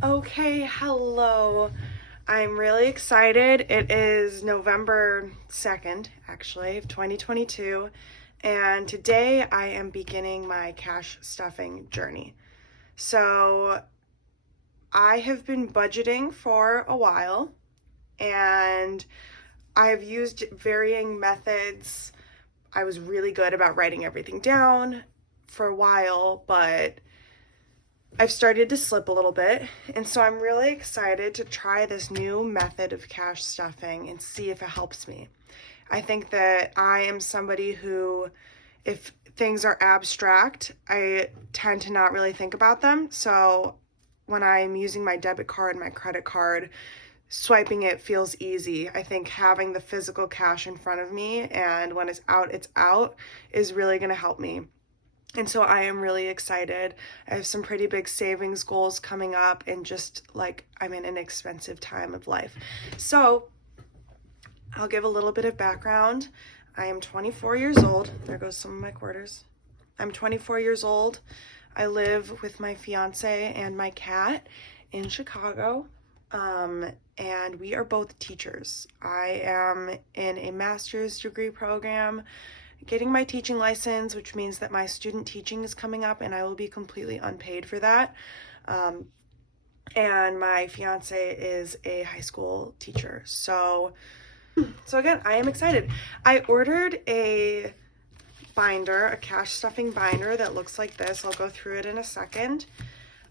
Okay, hello. I'm really excited. It is November 2nd, actually, of 2022, and today I am beginning my cash stuffing journey. So, I have been budgeting for a while, and I have used varying methods. I was really good about writing everything down for a while, but I've started to slip a little bit, and so I'm really excited to try this new method of cash stuffing and see if it helps me. I think that I am somebody who, if things are abstract, I tend to not really think about them. So when I'm using my debit card and my credit card, swiping it feels easy. I think having the physical cash in front of me and when it's out is really going to help me. And so I am really excited. I have some pretty big savings goals coming up, and just like I'm in an expensive time of life. So I'll give a little bit of background. I am 24 years old. There goes some of my quarters. I'm 24 years old. I live with my fiance and my cat in Chicago. And we are both teachers. I am in a master's degree program, getting my teaching license, which means that my student teaching is coming up and I will be completely unpaid for that. And my fiance is a high school teacher. So again, I am excited. I ordered a binder, a cash stuffing binder that looks like this. I'll go through it in a second.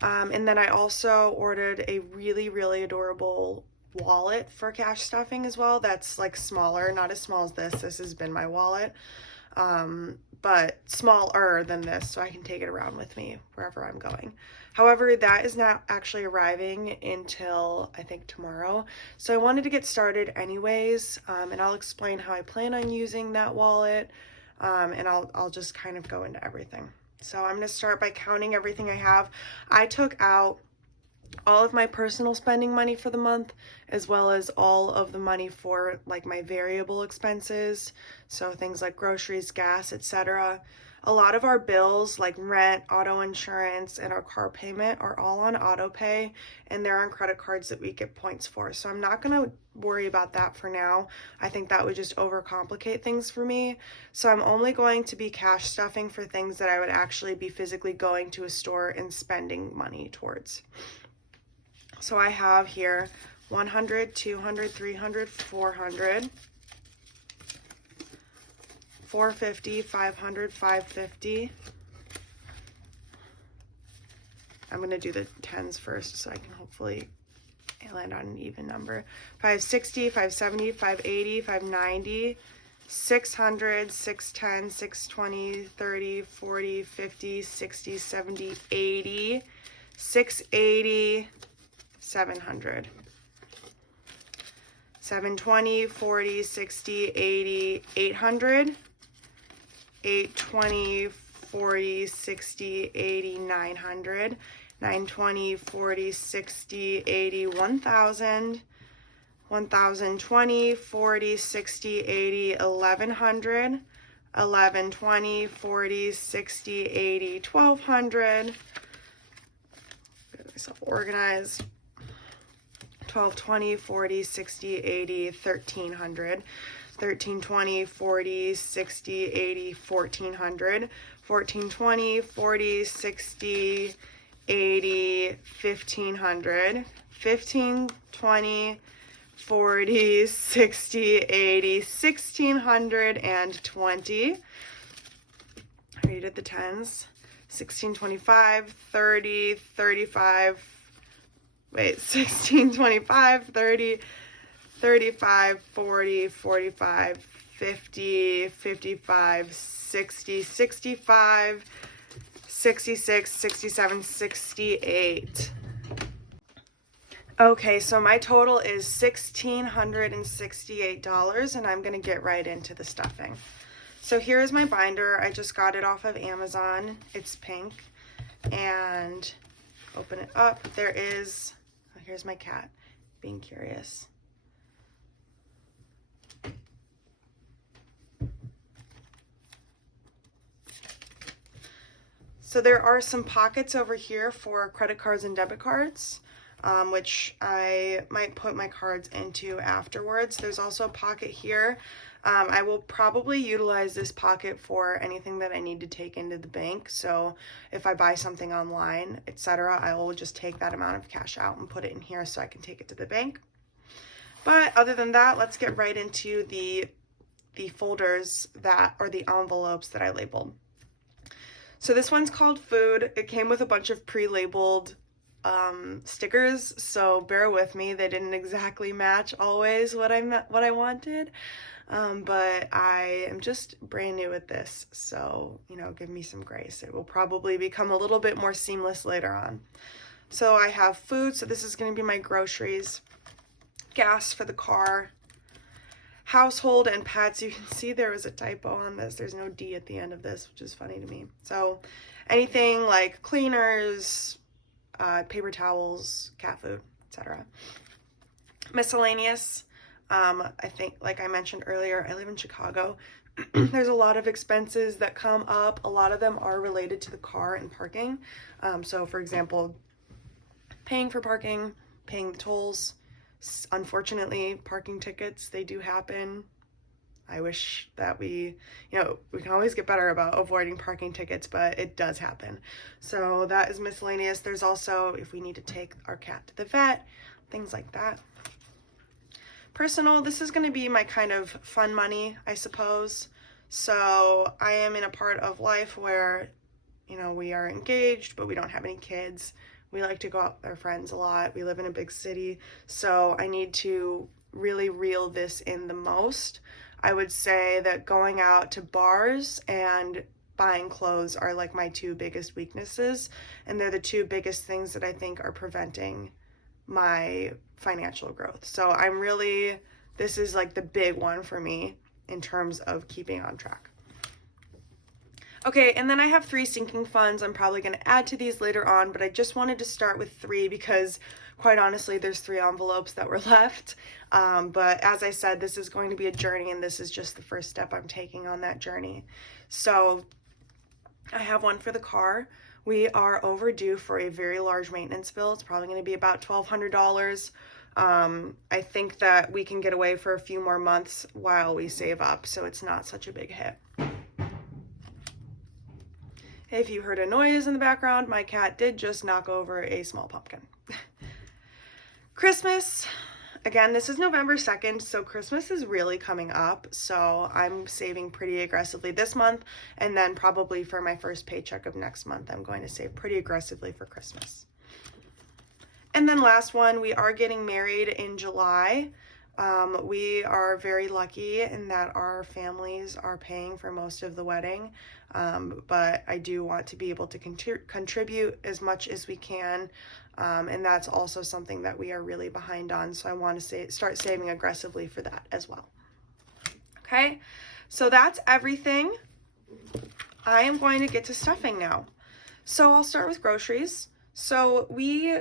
And then I also ordered a really, really adorable wallet for cash stuffing as well. That's like smaller, not as small as this. This has been my wallet, but smaller than this, so I can take it around with me wherever I'm going. However, that is not actually arriving until I think tomorrow. So I wanted to get started anyways, and I'll explain how I plan on using that wallet, and I'll just kind of go into everything. So I'm going to start by counting everything I have. I took out all of my personal spending money for the month, as well as all of the money for like my variable expenses, so things like groceries, gas, etc. A lot of our bills like rent, auto insurance, and our car payment are all on auto pay, and they're on credit cards that we get points for. So I'm not going to worry about that for now. I think that would just overcomplicate things for me. So I'm only going to be cash stuffing for things that I would actually be physically going to a store and spending money towards. So I have here 100, 200, 300, 400, 450, 500, 550. I'm going to do the tens first so I can hopefully land on an even number. 560, 570, 580, 590, 600, 610, 620, 30, 40, 50, 60, 70, 80, 680, 700, 720, 40, 60, 80, 800, 820, 40, 60, 80, 900, 920, 40, 60, 80, 1000, 1020, 40, 60, 80, 1100, 1120, 40, 60, 80, 1200. Get myself organized. 12, 20, 40, 60, 80, 1300, 13, 20, 40, 60, 80, 1400, 14, 20, 40, 60, 80, 1500, 15, 20, 40, 60, 80, 1620. I read at the tens. 16, 25, 30, 35, 16, 25, 30, 35, 40, 45, 50, 55, 60, 65, 66, 67, 68. Okay, so my total is $1,668, and I'm going to get right into the stuffing. So here is my binder. I just got it off of Amazon. It's pink. And open it up. There is, oh, here's my cat being curious. So there are some pockets over here for credit cards and debit cards. which I might put my cards into afterwards. There's also a pocket here. I will probably utilize this pocket for anything that I need to take into the bank. So if I buy something online, etc., I will just take that amount of cash out and put it in here so I can take it to the bank. But other than that, let's get right into the folders or the envelopes that I labeled. So this one's called food. It came with a bunch of pre-labeled stickers, so bear with me. They didn't exactly match always what I wanted, but I am just brand new at this, so give me some grace. It will probably become a little bit more seamless later on. So I have food, so this is going to be my groceries, gas for the car, household and pets. You can see there was a typo on this. There's no D at the end of this, which is funny to me. So anything like cleaners, paper towels, cat food, etc. Miscellaneous. I think, like I mentioned earlier, I live in Chicago. There's a lot of expenses that come up. A lot of them are related to the car and parking. So for example, paying for parking, paying the tolls. Unfortunately, parking tickets, they do happen. I wish that we can always get better about avoiding parking tickets, but it does happen. So that is miscellaneous. There's also if we need to take our cat to the vet, things like that. Personal, this is going to be my kind of fun money, I suppose. So I am in a part of life where, we are engaged, but we don't have any kids. We like to go out with our friends a lot. We live in a big city, so I need to really reel this in the most. I would say that going out to bars and buying clothes are like my two biggest weaknesses, and they're the two biggest things that I think are preventing my financial growth. So this is like the big one for me in terms of keeping on track. Okay, and then I have 3 sinking funds. I'm probably going to add to these later on, but I just wanted to start with 3 because quite honestly, there's 3 envelopes that were left. But as I said, this is going to be a journey, and this is just the first step I'm taking on that journey. So I have one for the car. We are overdue for a very large maintenance bill. It's probably going to be about $1,200. I think that we can get away for a few more months while we save up, so it's not such a big hit. If you heard a noise in the background, my cat did just knock over a small pumpkin. Christmas. Again, this is November 2nd, so Christmas is really coming up. So I'm saving pretty aggressively this month, and then probably for my first paycheck of next month, I'm going to save pretty aggressively for Christmas. And then last one, we are getting married in July. We are very lucky in that our families are paying for most of the wedding, but I do want to be able to contribute as much as we can, and that's also something that we are really behind on, so I want to start saving aggressively for that as well. Okay, so that's everything. I am going to get to stuffing now. So I'll start with groceries. So we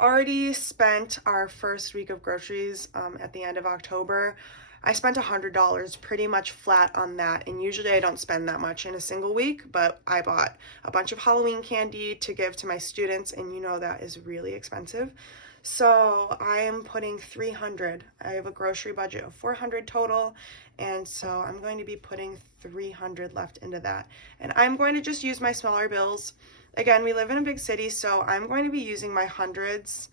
already spent our first week of groceries at the end of October. I spent $100 pretty much flat on that, and usually I don't spend that much in a single week, but I bought a bunch of Halloween candy to give to my students, and that is really expensive. So I am putting $300. I have a grocery budget of $400 total, and so I'm going to be putting $300 left into that. And I'm going to just use my smaller bills. Again, we live in a big city, so I'm going to be using my hundreds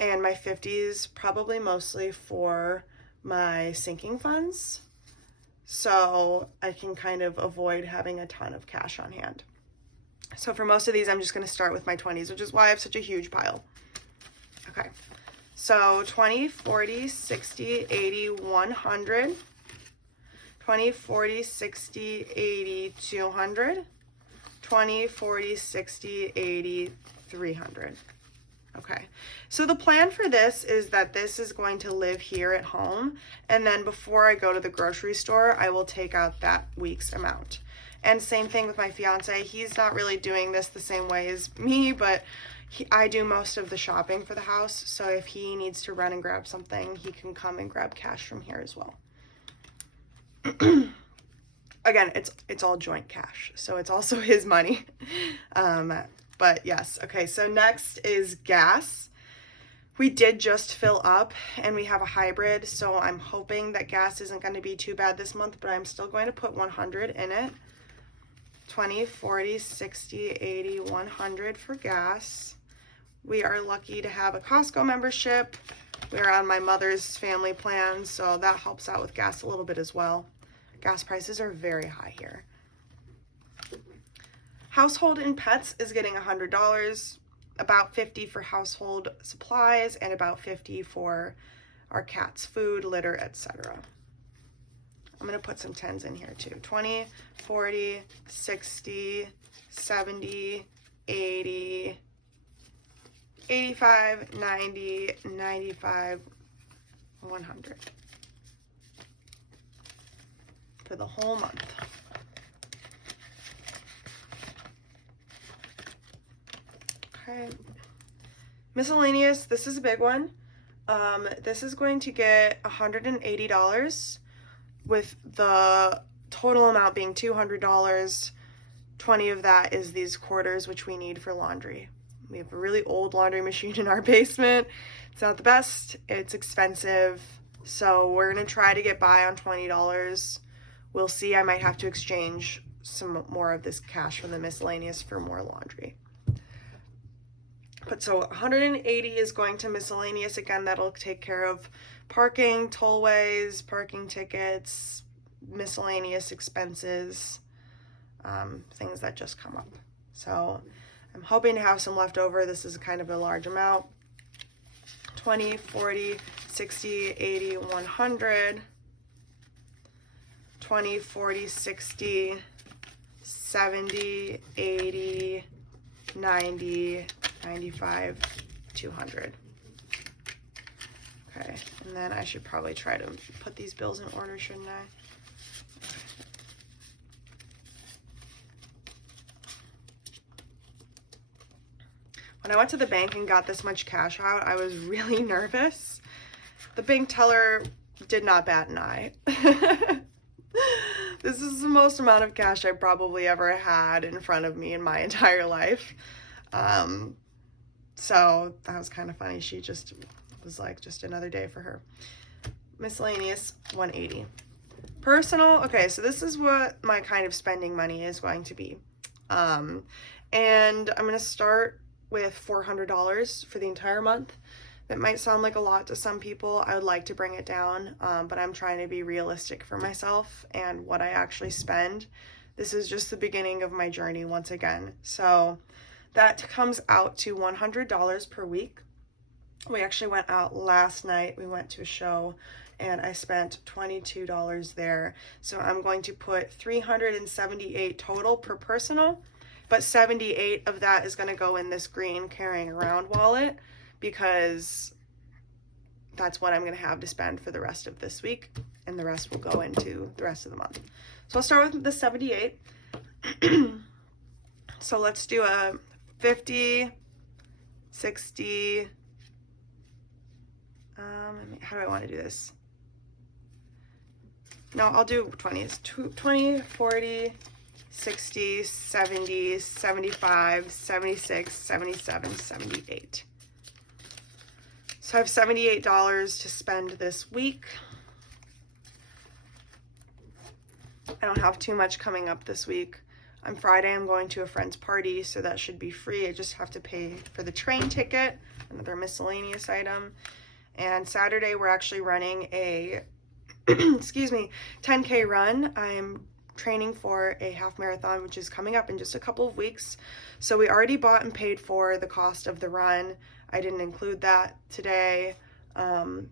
and my 50s probably mostly for my sinking funds, so I can kind of avoid having a ton of cash on hand. So for most of these, I'm just going to start with my 20s, which is why I have such a huge pile. Okay, so 20, 40, 60, 80, 100, 20, 40, 60, 80, 200, 20, 40, 60, 80, 300. Okay, so the plan for this is that this is going to live here at home, and then before I go to the grocery store, I will take out that week's amount. And same thing with my fiance. He's not really doing this the same way as me, but I do most of the shopping for the house, so if he needs to run and grab something, he can come and grab cash from here as well. Again, it's all joint cash, so it's also his money. But yes, okay, so next is gas. We did just fill up and we have a hybrid, so I'm hoping that gas isn't going to be too bad this month, but I'm still going to put 100 in it. 20, 40, 60, 80, 100 for gas. We are lucky to have a Costco membership. We're on my mother's family plan, so that helps out with gas a little bit as well. Gas prices are very high here. Household and pets is getting $100, about $50 for household supplies, and about $50 for our cat's food, litter, etc. I'm going to put some 10s in here too. 20, 40, 60, 70, 80, 85, 90, 95, 100 for the whole month. Okay. Miscellaneous, this is a big one. This is going to get $180 with the total amount being $200. 20 of that is these quarters, which we need for laundry. We have a really old laundry machine in our basement. It's not the best. It's expensive. So we're going to try to get by on $20. We'll see. I might have to exchange some more of this cash from the miscellaneous for more laundry. But so 180 is going to miscellaneous. Again, that'll take care of parking, tollways, parking tickets, miscellaneous expenses, things that just come up. So I'm hoping to have some left over. This is kind of a large amount. 20, 40, 60, 80, 100. 20, 40, 60, 70, 80, 90, 95, 200. Okay, and then I should probably try to put these bills in order, shouldn't I? When I went to the bank and got this much cash out, I was really nervous. The bank teller did not bat an eye. This is the most amount of cash I probably ever had in front of me in my entire life. So that was kind of funny. She just was like, just another day for her. Miscellaneous, 180. Personal, okay, so this is what my kind of spending money is going to be. And I'm going to start with $400 for the entire month. That might sound like a lot to some people. I would like to bring it down, but I'm trying to be realistic for myself and what I actually spend. This is just the beginning of my journey once again. So that comes out to $100 per week. We actually went out last night. We went to a show and I spent $22 there. So I'm going to put $378 total per personal, but 78 of that is going to go in this green carrying around wallet because that's what I'm going to have to spend for the rest of this week, and the rest will go into the rest of the month. So I'll start with the 78. So let's do a 50, 60, how do I want to do this? No, I'll do 20. It's 20, 40, 60, 70, 75, 76, 77, 78. So I have $78 to spend this week. I don't have too much coming up this week. On Friday, I'm going to a friend's party, so that should be free. I just have to pay for the train ticket, another miscellaneous item. And Saturday, we're actually running a, excuse me, 10K run. I'm training for a half marathon, which is coming up in just a couple of weeks. So we already bought and paid for the cost of the run. I didn't include that today. I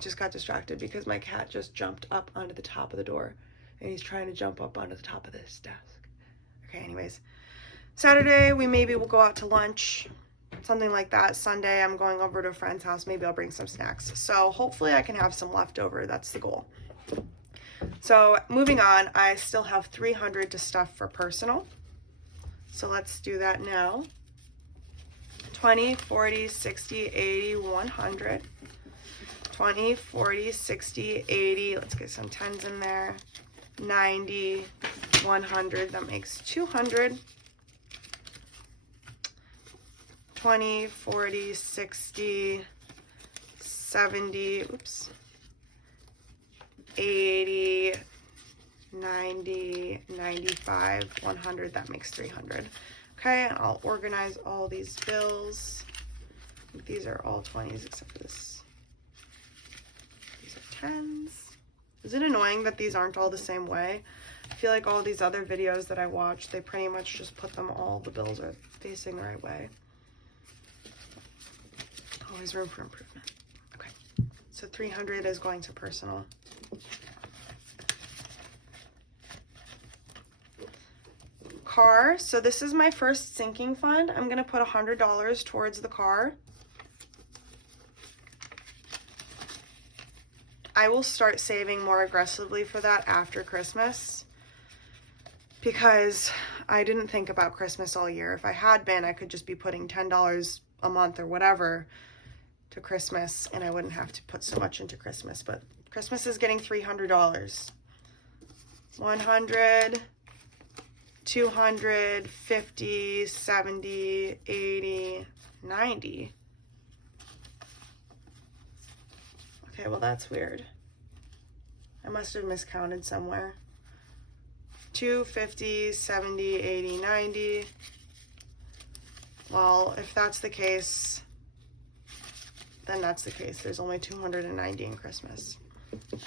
just got distracted because my cat just jumped up onto the top of the door and he's trying to jump up onto the top of this desk. Okay, anyways. Saturday, we maybe will go out to lunch, something like that. Sunday, I'm going over to a friend's house. Maybe I'll bring some snacks. So hopefully I can have some left over. That's the goal. So moving on, I still have $300 to stuff for personal. So let's do that now. 20, 40, 60, 80, 100. 20, 40, 60, 80. Let's get some 10s in there. 90, 100. That makes 200. 20, 40, 60, 70, oops, 80, 90, 95, 100, that makes 300. Okay, and I'll organize all these bills. These are all 20s except for this. These are 10s. Is it annoying that these aren't all the same way? I feel like all these other videos that I watch, they pretty much just put them all, the bills are facing the right way. Always room for improvement. Okay, so 300 is going to personal. Car, so this is my first sinking fund. I'm gonna put $100 towards the car. I will start saving more aggressively for that after Christmas because I didn't think about Christmas all year. If I had been, I could just be putting $10 a month or whatever to Christmas and I wouldn't have to put so much into Christmas. But Christmas is getting $300. 100, 200, 50, 70, 80, 90. Okay, well that's weird. I must have miscounted somewhere. 250, 70, 80, 90. Well, if that's the case, then that's the case. There's only 290 in Christmas.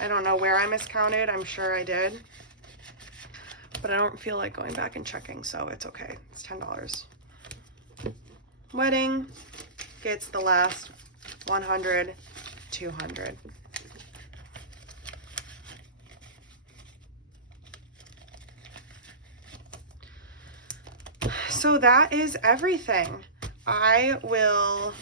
I don't know where I miscounted. I'm sure I did. But I don't feel like going back and checking, so it's okay. It's $10. Wedding gets the last 100, 200. So that is everything. I will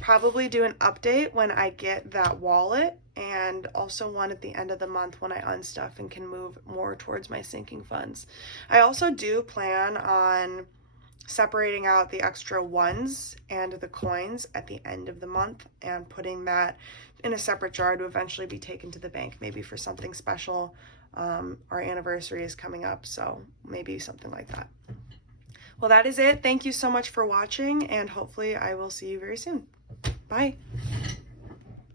probably do an update when I get that wallet and also one at the end of the month when I unstuff and can move more towards my sinking funds. I also do plan on separating out the extra ones and the coins at the end of the month and putting that in a separate jar to eventually be taken to the bank, maybe for something special. Our anniversary is coming up, so maybe something like that. Well, that is it. Thank you so much for watching, and hopefully I will see you very soon. Bye.